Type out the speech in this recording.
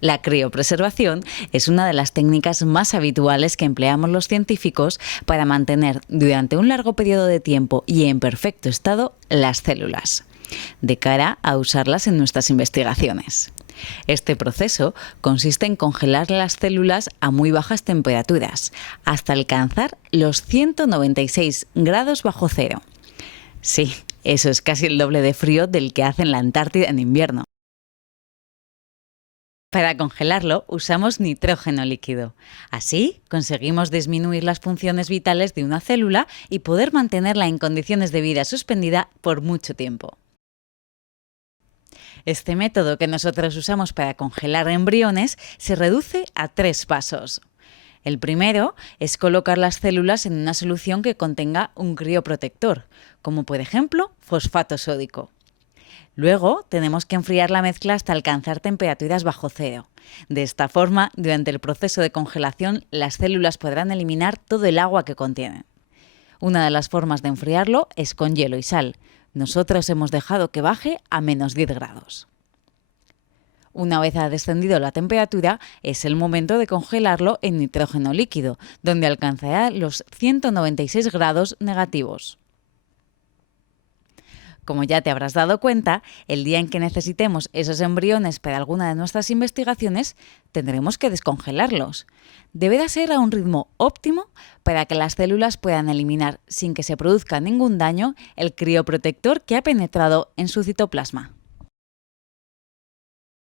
La criopreservación es una de las técnicas más habituales que empleamos los científicos para mantener durante un largo periodo de tiempo y en perfecto estado las células, de cara a usarlas en nuestras investigaciones. Este proceso consiste en congelar las células a muy bajas temperaturas, hasta alcanzar los 196 grados bajo cero. Sí, eso es casi el doble de frío del que hace en la Antártida en invierno. Para congelarlo usamos nitrógeno líquido. Así conseguimos disminuir las funciones vitales de una célula y poder mantenerla en condiciones de vida suspendida por mucho tiempo. Este método que nosotros usamos para congelar embriones se reduce a 3 pasos. El primero es colocar las células en una solución que contenga un crioprotector, como por ejemplo fosfato sódico. Luego tenemos que enfriar la mezcla hasta alcanzar temperaturas bajo cero. De esta forma, durante el proceso de congelación, las células podrán eliminar todo el agua que contienen. Una de las formas de enfriarlo es con hielo y sal. Nosotros hemos dejado que baje a menos 10 grados. Una vez ha descendido la temperatura, es el momento de congelarlo en nitrógeno líquido, donde alcanzará los 196 grados negativos. Como ya te habrás dado cuenta, el día en que necesitemos esos embriones para alguna de nuestras investigaciones, tendremos que descongelarlos. Deberá ser a un ritmo óptimo para que las células puedan eliminar sin que se produzca ningún daño el crioprotector que ha penetrado en su citoplasma.